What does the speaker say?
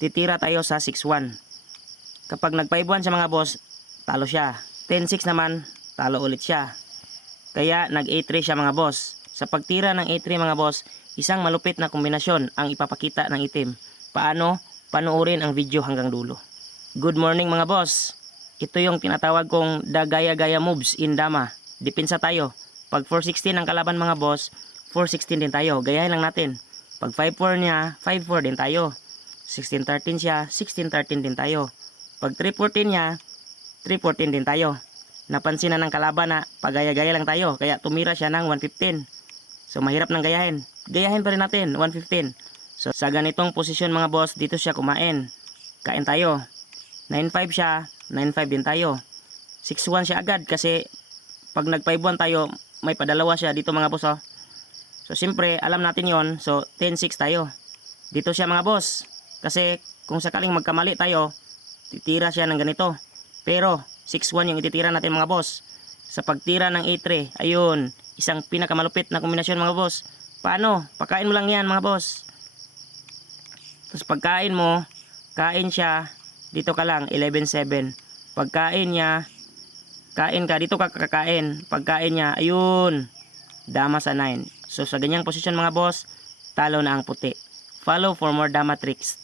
titira tayo sa 6-1. Kapag nag 5-1 siya mga boss, talo siya. 10-6 naman, talo ulit siya. Kaya nag A3 siya mga boss. Sa pagtira ng A3 mga boss, isang malupit na kombinasyon ang ipapakita ng itim. Paano? Panoorin ang video hanggang dulo. Good morning mga boss. Ito yung tinatawag kong the gaya-gaya moves in dama. Depensa tayo. Pag 416 ang kalaban mga boss, 416 din tayo. Gayahin lang natin. Pag 5-4 niya, 5-4 din tayo. 16-13 siya, 16-13 din tayo. Pag 3-14 niya, 3-14 din tayo. Napansin na ng kalaban na pagaya-gaya lang tayo, kaya tumira siya ng 115. So mahirap nang gayahin. Gayahin pa rin natin, 115. So sa ganitong posisyon mga boss, dito siya kumain. Kain tayo. 9-5 siya, 9-5 din tayo. 6-1 siya agad kasi pag nag 5-1 tayo, may padalawa siya dito mga boss. So siyempre, alam natin yon. So 10-6 tayo. Dito siya mga boss. Kasi kung sakaling magkamali tayo, titira siya ng ganito. Pero 6-1 yung ititira natin mga boss. Sa pagtira ng A3, ayun, isang pinakamalupit na kombinasyon mga boss. Paano? Pagkain mo lang yan mga boss. Tapos pagkain mo, kain siya, dito ka lang, 11-7. Pagkain niya, kain ka, dito ka kakain. Pagkain niya, ayun, dama sa 9. So sa ganyang posisyon mga boss, talo na ang puti. Follow for more dama tricks.